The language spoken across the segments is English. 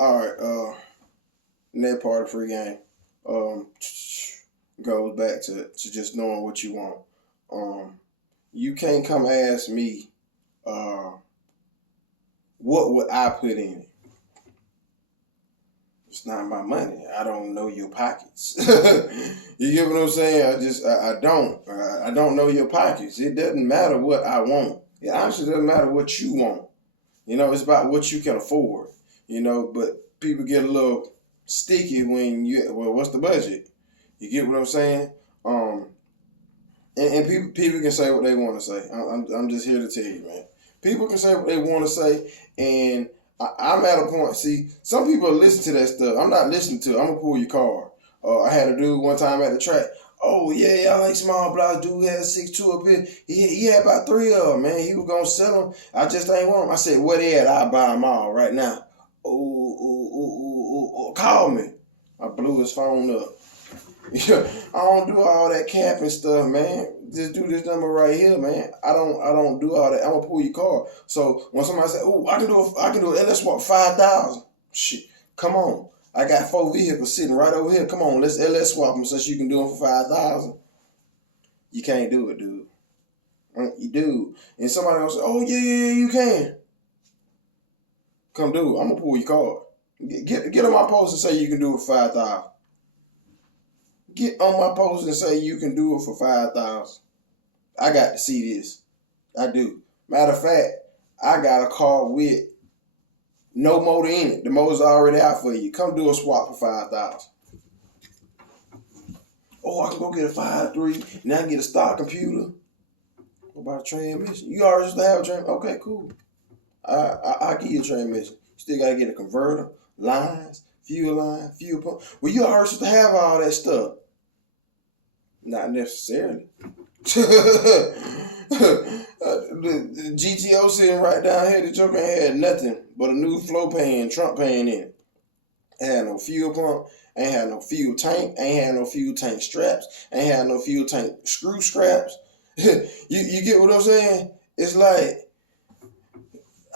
All right. Net part of free game um, goes back to just knowing what you want. You can't come ask me uh, what would I put in it. It's not my money. I don't know your pockets. You get what I'm saying? I don't know your pockets. It doesn't matter what I want. It honestly doesn't matter what you want. It's about what you can afford. But people get a little sticky when what's the budget? You get what I'm saying? Um, and people can say what they want to say. I'm just here to tell you, man. People can say what they want to say, and I'm at a point. See, some people listen to that stuff. I'm not listening to it. I'm gonna pull your car. I had a dude one time at the track. Oh yeah, I like small blocks. Dude had 6'2" up here. He had about 3 of them, man. He was gonna sell them. I just ain't want them. I said, where they at? I'll buy them all right now. Oh, call me. I blew his phone up. Yeah, I don't do all that capping stuff, man. Just do this number right here, man. I don't do all that. I'm gonna pull your car. So when somebody say, "Oh, I can do an LS swap 5,000," shit, come on. I got 4 vehicles sitting right over here. Come on, let's LS swap them so you can do them for 5,000. You can't do it, dude. You do, and somebody gonna say, "Oh yeah, you can." Come do it. I'm gonna pull your car. Get on my post and say you can do it for 5,000. Get on my post and say you can do it for 5,000. I got to see this. I do. Matter of fact, I got a car with no motor in it. The motor's already out for you. Come do a swap for 5,000. Oh, I can go get a 5.3. Now I can get a stock computer. What about a transmission? You already used to have a transmission. Okay, cool. I'll give you a transmission. You still got to get a converter, lines, fuel pump. Well, you already used to have all that stuff. Not necessarily. The GTO sitting right down here, the Joker ain't had nothing but a new flow pan, trunk pan in it. Ain't had no fuel pump, ain't had no fuel tank, ain't had no fuel tank straps, ain't had no fuel tank screw scraps. You get what I'm saying? It's like,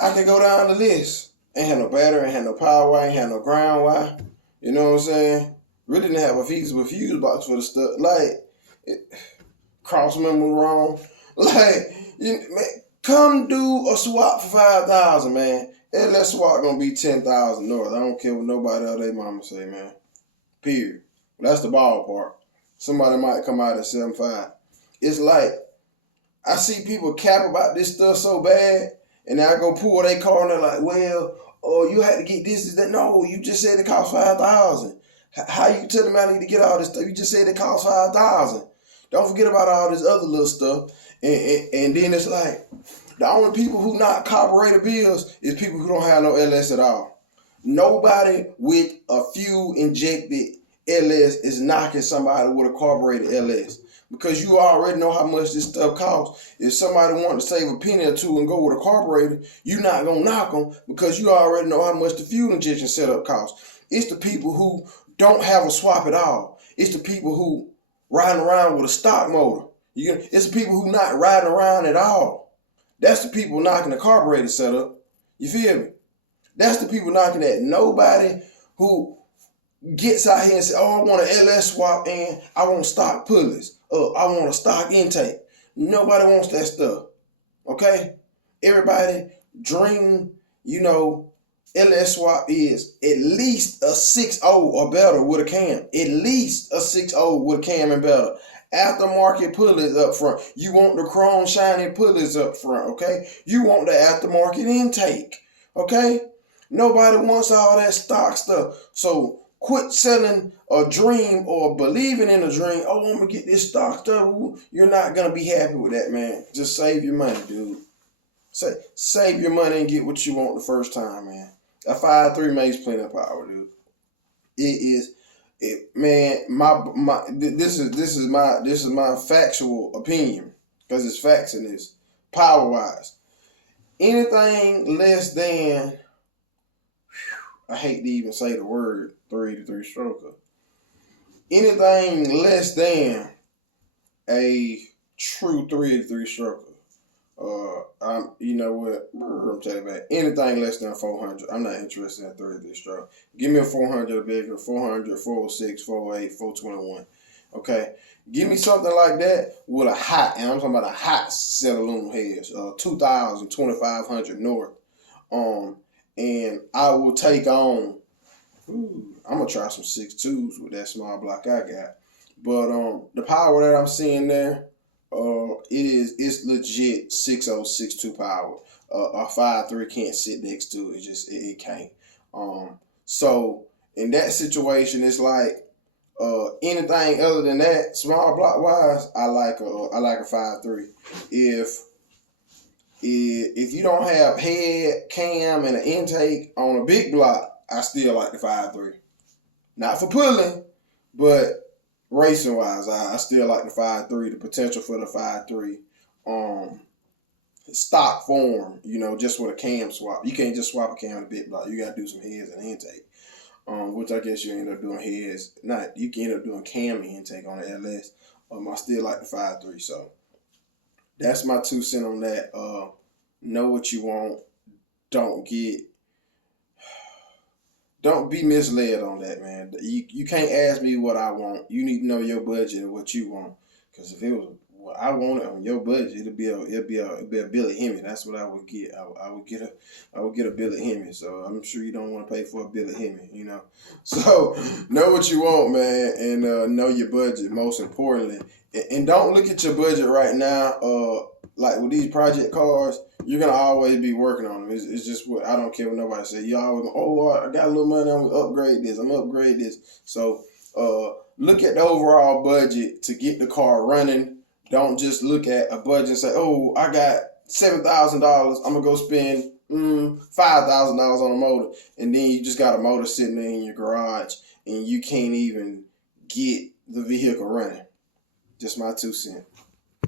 I can go down the list. Ain't had no battery, ain't had no power wire, ain't had no ground wire. You know what I'm saying? Really didn't have a feasible fuse box for the stuff. Like, cross member wrong. Like, man, come do a swap for 5,000, man. And that swap gonna be 10,000 north. I don't care what nobody else they mama say, man. Period. That's the ballpark. Somebody might come out at 7.5. It's like, I see people cap about this stuff so bad, and then I go pull their car and they're like, well, oh, you had to get this, that. No, you just said it cost 5,000. How you tell them I need to get all this stuff? You just said it cost 5,000. Don't forget about all this other little stuff. And then it's like, the only people who not carburetor bills is people who don't have no LS at all. Nobody with a fuel injected LS is knocking somebody with a carbureted LS. Because you already know how much this stuff costs. If somebody wants to save a penny or two and go with a carburetor, you're not going to knock them because you already know how much the fuel injection setup costs. It's the people who don't have a swap at all. It's the people who riding around with a stock motor. It's the people who not riding around at all. That's the people knocking the carburetor setup. You feel me? That's the people knocking that. Nobody who gets out here and says, oh, I want an LS swap and I want stock pulleys. I want a stock intake. Nobody wants that stuff. Okay? Everybody dream, LS swap is at least a 6.0 or better with a cam. At least a 6.0 with a cam and better. Aftermarket pulleys up front. You want the chrome shiny pulleys up front, okay? You want the aftermarket intake, okay? Nobody wants all that stock stuff. So quit selling a dream or believing in a dream. Oh, I'm going to get this stock stuff. You're not going to be happy with that, man. Just save your money, dude. Save your money and get what you want the first time, man. A 5.3 makes plenty of power, dude. This is my factual opinion because it's facts in this. Power wise, anything less than, I hate to even say the word 383 stroker. Anything less than a true 383 stroker You know what? I'm telling you, man, anything less than 400, I'm not interested in a 33 stroke. Give me a 400 or bigger, 400, 406, 408, 421. Okay, give me something like that with a hot, and I'm talking about a hot set of aluminum heads, 2,000, 2,500 north. And I will take on. I'm gonna try some 6.2s with that small block I got. But the power that I'm seeing there, it's legit 6.0, 6.2 power. A 5.3 can't sit next to it. It can't. So in that situation, it's like anything other than that, small block wise, I like a 5.3. If you don't have head, cam, and an intake on a big block, I still like the 5.3. Not for pulling, but racing wise, I still like the 5.3. The potential for the 5.3, stock form, just with a cam swap. You can't just swap a cam in a big block. You got to do some heads and intake, which I guess you end up doing heads. You can end up doing cam and intake on the LS. I still like the 5.3. So that's my 2 cents on that. Know what you want. Don't be misled on that, man. You can't ask me what I want. You need to know your budget and what you want. Because if it was what I wanted on your budget, it'd be a Billy Hemi. That's what I would get. I would get a Billy Hemi. So I'm sure you don't want to pay for a Billy Hemi, So know what you want, man, and know your budget. Most importantly, and don't look at your budget right now. Like with these project cars, you're gonna always be working on them. It's just what I don't care what nobody say. You always I got a little money. I'm gonna upgrade this. I'm gonna upgrade this. So look at the overall budget to get the car running. Don't just look at a budget and say, oh, I got $7,000. I'm gonna go spend $5,000 on a motor, and then you just got a motor sitting there in your garage and you can't even get the vehicle running. Just my 2 cents.